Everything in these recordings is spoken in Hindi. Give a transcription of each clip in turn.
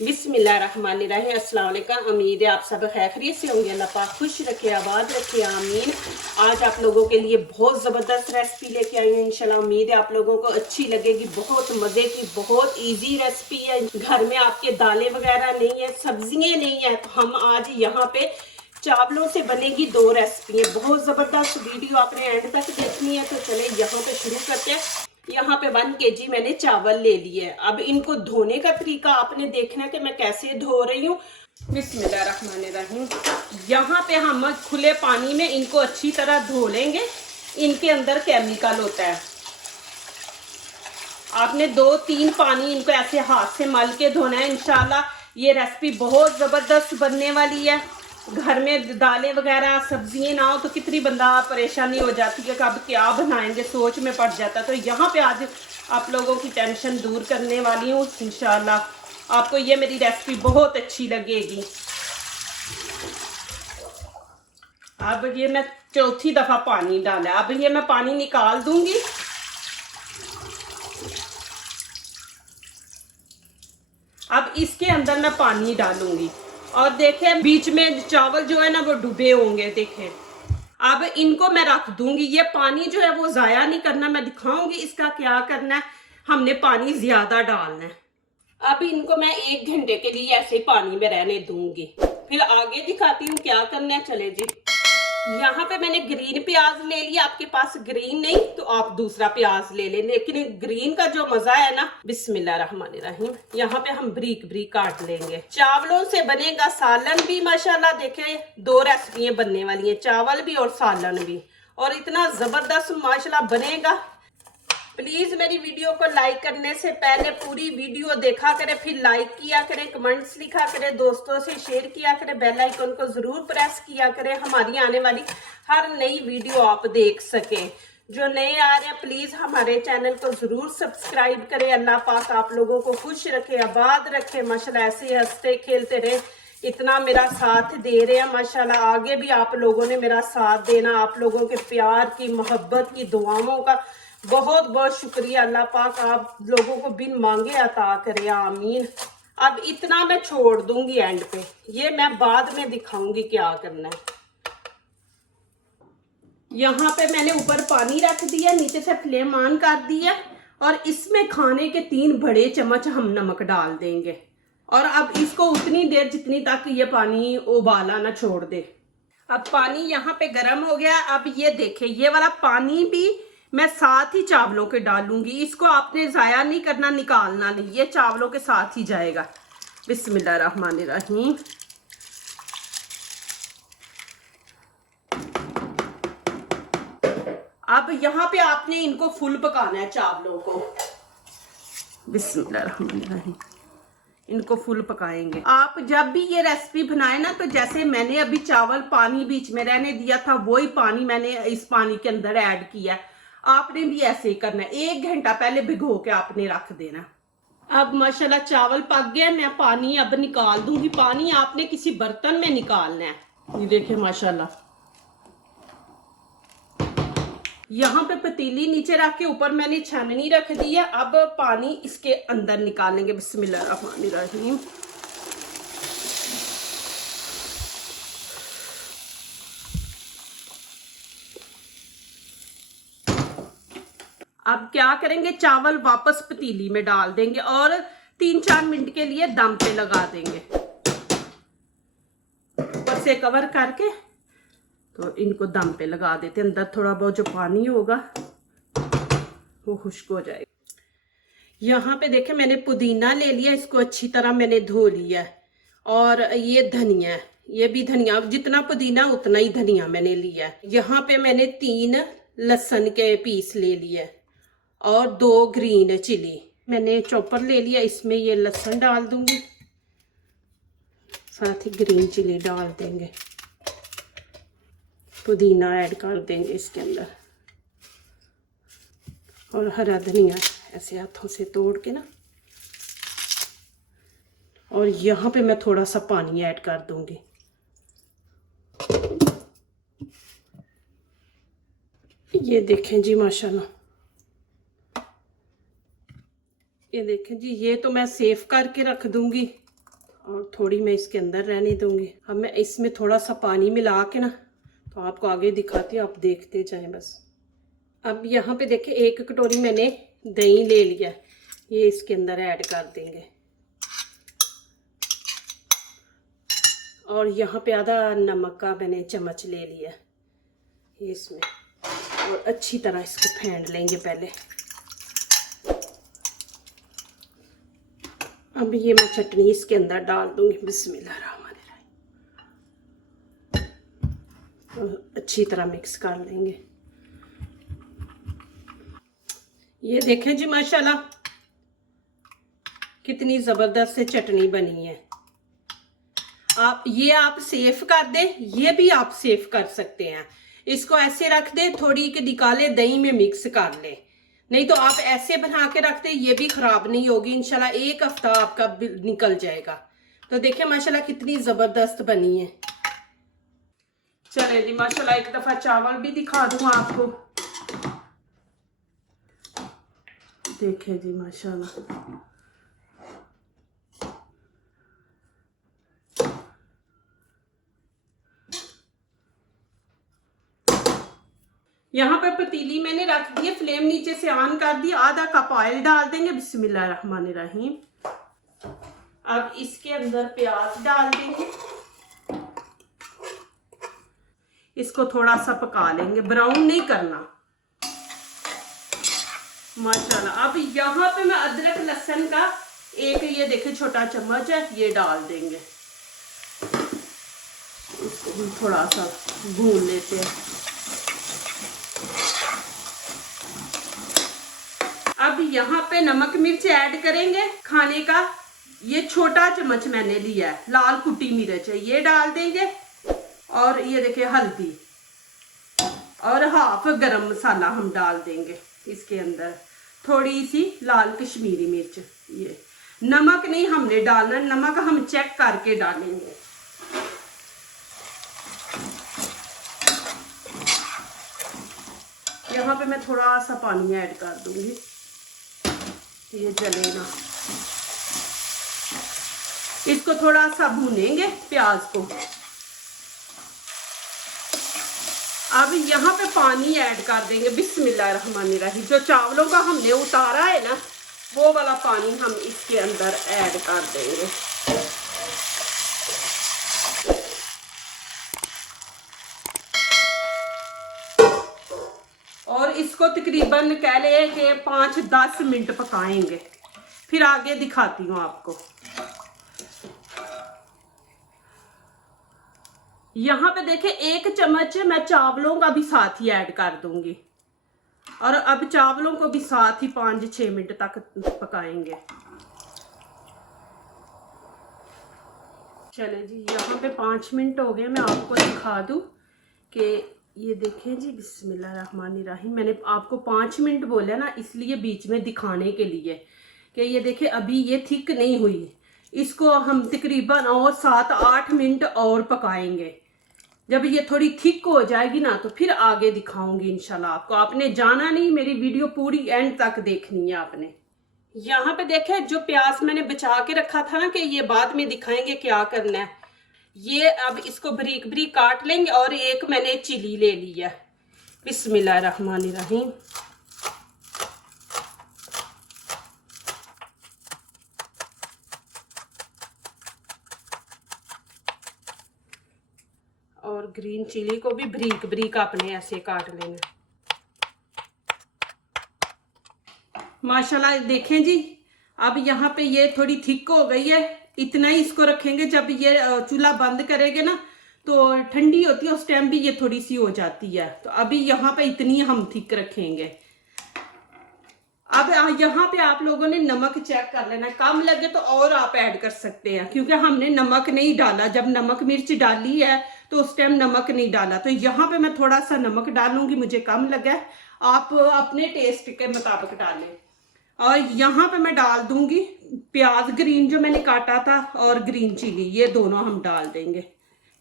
बिस्मिल्लाहिर्रहमानिर्रहीम। अस्सलाम वालेकुम। उम्मीद है आप सब खैरियत से होंगे। अल्लाह पाक खुश रखे, आबाद रखे, आमीन। आज आप लोगों के लिए बहुत ज़बरदस्त रेसिपी लेके आई हूँ। इंशाल्लाह उम्मीद है आप लोगों को अच्छी लगेगी। बहुत मज़े की, बहुत इजी रेसिपी है। घर में आपके दालें वगैरह नहीं है, सब्जियाँ नहीं है, तो हम आज यहाँ पे चावलों से बनेगी दो रेसिपी। बहुत ज़बरदस्त वीडियो आपने एंड तक देखनी है। तो चले यहाँ पे शुरू करते हैं। यहाँ पे 1 kg मैंने चावल ले लिए। अब इनको धोने का तरीका आपने देखना है कि मैं कैसे धो रही हूँ। बिस्मिल्लाहिर्रहमानिर्रहीम। यहाँ पे हम खुले पानी में इनको अच्छी तरह धो लेंगे। इनके अंदर केमिकल होता है। आपने 2-3 पानी इनको ऐसे हाथ से मल के धोना है। इंशाल्लाह ये रेसिपी बहुत ज़बरदस्त बनने वाली है। घर में दालें वगैरह सब्जियां ना हो तो कितनी बंदा परेशानी हो जाती है कि अब क्या बनाएंगे, सोच में पड़ जाता। तो यहाँ पे आज आप लोगों की टेंशन दूर करने वाली हूँ। इंशाल्लाह आपको ये मेरी रेसिपी बहुत अच्छी लगेगी। अब ये मैं चौथी दफ़ा पानी डाला। अब ये मैं पानी निकाल दूंगी। अब इसके अंदर मैं पानी डालूंगी और देखें बीच में चावल जो है ना वो डूबे होंगे। देखें अब इनको मैं रख दूंगी। ये पानी जो है वो ज़ाया नहीं करना। मैं दिखाऊंगी इसका क्या करना है। हमने पानी ज़्यादा डालना है। अब इनको मैं 1 घंटे के लिए ऐसे पानी में रहने दूंगी। फिर आगे दिखाती हूँ क्या करना है। चले जी। यहाँ पे मैंने ग्रीन प्याज ले लिया। आपके पास ग्रीन नहीं तो आप दूसरा प्याज ले लें, लेकिन ग्रीन का जो मजा है ना। बिस्मिल्लाहिर्रहमानिर्रहीम। यहाँ पे हम ब्रीक ब्रीक काट लेंगे। चावलों से बनेगा सालन भी। माशाल्लाह देखें 2 रेसिपियां बनने वाली हैं, चावल भी और सालन भी, और इतना जबरदस्त माशाल्लाह बनेगा। प्लीज मेरी वीडियो को लाइक करने से पहले पूरी वीडियो देखा करें, फिर लाइक किया करें, कमेंट्स लिखा करें, दोस्तों से शेयर किया करें, बेल आइकन को जरूर प्रेस किया करें, हमारी आने वाली हर नई वीडियो आप देख सकें। जो नए आ रहे हैं प्लीज हमारे चैनल को जरूर सब्सक्राइब करें। अल्लाह पाक आप लोगों को खुश रखे, आबाद रखे। माशाल्लाह ऐसे हंसते खेलते रहे। इतना मेरा साथ दे रहे हैं माशाल्लाह। आगे भी आप लोगों ने मेरा साथ देना। आप लोगों के प्यार की, मोहब्बत की, दुआओं का बहुत बहुत शुक्रिया। अल्लाह पाक आप लोगों को बिन मांगे अता करे, आमीन। अब इतना मैं छोड़ दूंगी एंड पे। ये मैं बाद में दिखाऊंगी क्या करना है। यहाँ पे मैंने ऊपर पानी रख दिया, नीचे से फ्लेम ऑन कर दिया, और इसमें खाने के 3 बड़े चम्मच हम नमक डाल देंगे। और अब इसको उतनी देर जितनी तक ये पानी उबाला ना छोड़ दे। अब पानी यहाँ पे गर्म हो गया। अब ये देखें ये वाला पानी भी मैं साथ ही चावलों के डालूंगी। इसको आपने ज़ाया नहीं करना, निकालना नहीं, ये चावलों के साथ ही जाएगा। बिस्मिल्लाहिर्रहमानिर्रहीम। अब यहाँ पे आपने इनको फुल पकाना है चावलों को। बिस्मिल्लाहिर्रहमानिर्रहीम। इनको फुल पकाएंगे। आप जब भी ये रेसिपी बनाए ना तो जैसे मैंने अभी चावल पानी बीच में रहने दिया था वही पानी मैंने इस पानी के अंदर ऐड किया। आपने भी ऐसे ही करना है। 1 घंटा पहले भिगो के आपने रख देना। अब माशाल्लाह चावल पक गया। मैं पानी अब निकाल दूंगी। पानी आपने किसी बर्तन में निकालना है। ये देखें माशाल्लाह। यहाँ पे पतीली नीचे रख के ऊपर मैंने छाननी रख दी है। अब पानी इसके अंदर निकालेंगे। बिस्मिल्लाहिर्रहमानिर्रहीम। अब क्या करेंगे, चावल वापस पतीली में डाल देंगे और 3-4 मिनट के लिए दम पे लगा देंगे। ऊपर से कवर करके तो इनको दम पे लगा देते। अंदर थोड़ा बहुत जो पानी होगा वो खुश्क हो जाएगा। यहाँ पे देखें मैंने पुदीना ले लिया। इसको अच्छी तरह मैंने धो लिया। और ये धनिया, ये भी धनिया, जितना पुदीना उतना ही धनिया मैंने लिया। यहाँ पे मैंने 3 लहसुन के पीस ले लिए और 2 ग्रीन चिली मैंने चॉपर ले लिया। इसमें ये लहसुन डाल दूंगी, साथ ही ग्रीन चिली डाल देंगे, पुदीना ऐड कर देंगे इसके अंदर, और हरा धनिया ऐसे हाथों से तोड़ के ना। और यहाँ पे मैं थोड़ा सा पानी ऐड कर दूंगी। ये देखें जी माशाल्लाह। ये देखें जी, ये तो मैं सेव करके रख दूंगी। और थोड़ी मैं इसके अंदर रहने दूंगी। अब मैं इसमें थोड़ा सा पानी मिला के ना तो आपको आगे दिखाती हूँ, आप देखते जाएं बस। अब यहाँ पे देखिए 1 कटोरी मैंने दही ले लिया, ये इसके अंदर ऐड कर देंगे। और यहाँ पे आधा नमक का मैंने चम्मच ले लिया ये इसमें, और अच्छी तरह इसको फेंट लेंगे पहले। अब ये मैं चटनी इसके अंदर डाल दूंगी, बिस्मिल्लाहिर्रहमानिर्रहीम, और अच्छी तरह मिक्स कर लेंगे। ये देखें जी माशाल्लाह कितनी ज़बरदस्त से चटनी बनी है। आप सेव कर दें, ये भी आप सेव कर सकते हैं। इसको ऐसे रख दें, थोड़ी के निकाले दही में मिक्स कर लें, नहीं तो आप ऐसे बना के रख दें, ये भी खराब नहीं होगी इंशाल्लाह, 1 हफ्ता आपका निकल जाएगा। तो देखिए माशाल्लाह कितनी ज़बरदस्त बनी है। चले जी माशाल्लाह एक दफ़ा चावल भी दिखा दूँ आपको। देखिए जी माशाल्लाह यहाँ पे पतीली मैंने रख दी है, फ्लेम नीचे से ऑन कर दी, आधा कप ऑयल डाल देंगे, बिस्मिल्लाहिर्रहमानिर्रहीम। अब इसके अंदर प्याज डाल देंगे, इसको थोड़ा सा पका लेंगे, ब्राउन नहीं करना माशाल्लाह। अब यहाँ पे मैं अदरक लहसुन का एक ये देखे छोटा चम्मच है, ये डाल देंगे, इसको थोड़ा सा भून लेते हैं। अब यहाँ पे नमक मिर्च ऐड करेंगे खाने का, ये छोटा चम्मच मैंने लिया है, लाल कुटी मिर्च है, ये डाल देंगे। और ये देखिए हल्दी और हाफ गरम मसाला हम डाल देंगे इसके अंदर, थोड़ी सी लाल कश्मीरी मिर्च। ये नमक नहीं हमने डालना, नमक हम चेक करके डालेंगे। यहाँ पे मैं थोड़ा सा पानी ऐड कर दूंगी, ये जले ना। इसको थोड़ा सा भूनेंगे प्याज को। अब यहाँ पे पानी ऐड कर देंगे, बिस्मिल्लाहिर्रहमानिर्रहीम। जो चावलों का हमने उतारा है ना, वो वाला पानी हम इसके अंदर ऐड कर देंगे। और इसको तकरीबन कह ले कि 5-10 मिनट पकाएंगे, फिर आगे दिखाती हूँ आपको। यहाँ पे देखे 1 चम्मच मैं चावलों का भी साथ ही ऐड कर दूंगी, और अब चावलों को भी साथ ही 5-6 मिनट तक पकाएंगे। चले जी यहाँ पे 5 मिनट हो गए, मैं आपको दिखा दूँ कि ये देखें जी, बिस्मिल्लाहिर्रहमानिर्रहीम। मैंने आपको 5 मिनट बोला ना, इसलिए बीच में दिखाने के लिए कि ये देखें अभी ये थिक नहीं हुई। इसको हम तकरीबन और 7-8 मिनट और पकाएंगे। जब ये थोड़ी थिक हो जाएगी ना, तो फिर आगे दिखाऊंगी इंशाल्लाह आपको। आपने जाना नहीं, मेरी वीडियो पूरी एंड तक देखनी है आपने। यहाँ पे देखें जो प्याज मैंने बचा के रखा था ना, कि ये बाद में दिखाएंगे क्या करना है। ये अब इसको बारीक बारीक काट लेंगे, और एक मैंने चिली ले लिया, बिस्मिल्लाहिर्रहमानिर्रहीम। और ग्रीन चिली को भी बारीक बारीक आपने ऐसे काट लेना। माशाल्लाह देखें जी, अब यहाँ पे ये थोड़ी थिक हो गई है। इतना ही इसको रखेंगे, जब ये चूल्हा बंद करेंगे ना तो ठंडी होती है, उस टाइम भी ये थोड़ी सी हो जाती है। तो अभी यहाँ पे इतनी हम थिक रखेंगे। अब यहाँ पे आप लोगों ने नमक चेक कर लेना, कम लगे तो और आप ऐड कर सकते हैं, क्योंकि हमने नमक नहीं डाला। जब नमक मिर्च डाली है तो उस टाइम नमक नहीं डाला, तो यहाँ पे मैं थोड़ा सा नमक डालूंगी, मुझे कम लगा है, आप अपने टेस्ट के मुताबिक डालें। और यहाँ पे मैं डाल दूंगी प्याज ग्रीन जो मैंने काटा था, और ग्रीन चिली, ये दोनों हम डाल देंगे,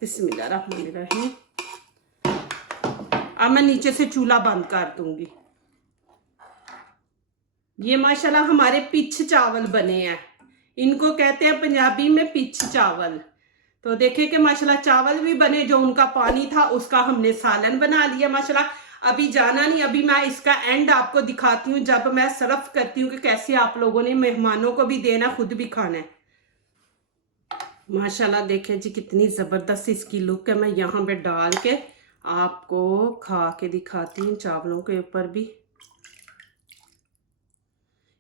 बिस्मिल्लाहिर्रहमानिर्रहीम। अब मैं नीचे से चूल्हा बंद कर दूंगी। ये माशाल्लाह हमारे पिच चावल बने हैं, इनको कहते हैं पंजाबी में पिच चावल। तो देखे कि माशाल्लाह चावल भी बने, जो उनका पानी था उसका हमने सालन बना लिया माशाल्लाह। अभी जाना नहीं, अभी मैं इसका एंड आपको दिखाती हूँ जब मैं सर्व करती हूँ कि कैसे आप लोगों ने मेहमानों को भी देना, खुद भी खाना है। माशाल्लाह देखे जी कितनी ज़बरदस्त इसकी लुक है। मैं यहाँ पे डाल के आपको खा के दिखाती हूँ, चावलों के ऊपर भी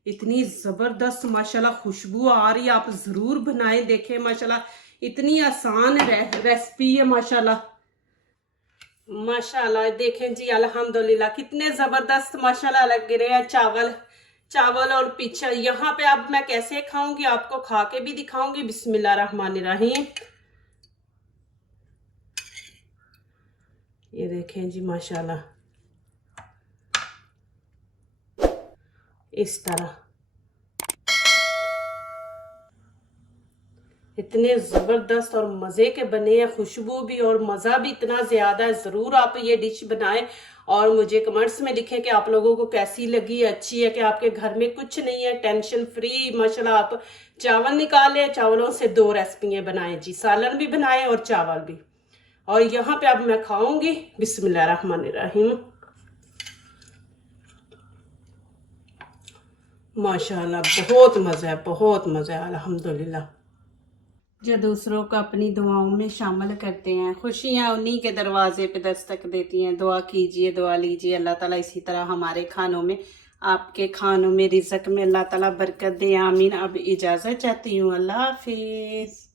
इतनी ज़बरदस्त माशाल्लाह खुशबू आ रही है। आप ज़रूर बनाएं, देखें माशाल्लाह इतनी आसान रेसिपी है माशाल्लाह। माशाल्लाह देखें जी अल्हम्दुलिल्लाह कितने ज़बरदस्त माशाल्लाह लग रहे हैं चावल और पिक्चर। यहाँ पे अब मैं कैसे खाऊंगी आपको खा के भी दिखाऊंगी। बिस्मिल्लाहिर्रहमानिर्रहीम। ये देखें जी माशाल्लाह इस तरह इतने ज़बरदस्त और मज़े के बने हैं, खुशबू भी और मज़ा भी इतना ज़्यादा है। ज़रूर आप ये डिश बनाएं और मुझे कमेंट्स में लिखें कि आप लोगों को कैसी लगी, अच्छी है कि आपके घर में कुछ नहीं है, टेंशन फ्री माशाल्लाह। आप चावल निकालें, चावलों से 2 रेसिपियाँ बनाएं जी, सालन भी बनाएं और चावल भी। और यहाँ पे अब मैं खाऊंगी। बिस्मिल्लाहिर्रहमानिर्रहीम। माशाल्लाह बहुत मज़ा है, बहुत मज़ा है अल्हम्दुलिल्लाह। जो दूसरों को अपनी दुआओं में शामिल करते हैं, खुशियाँ उन्हीं के दरवाजे पे दस्तक देती हैं। दुआ कीजिए, दुआ लीजिए, अल्लाह ताला इसी तरह हमारे खानों में, आपके खानों में, रिज़्क़ में अल्लाह ताला बरकत दे, आमीन। अब इजाज़त चाहती हूँ, अल्लाह हाफिज़।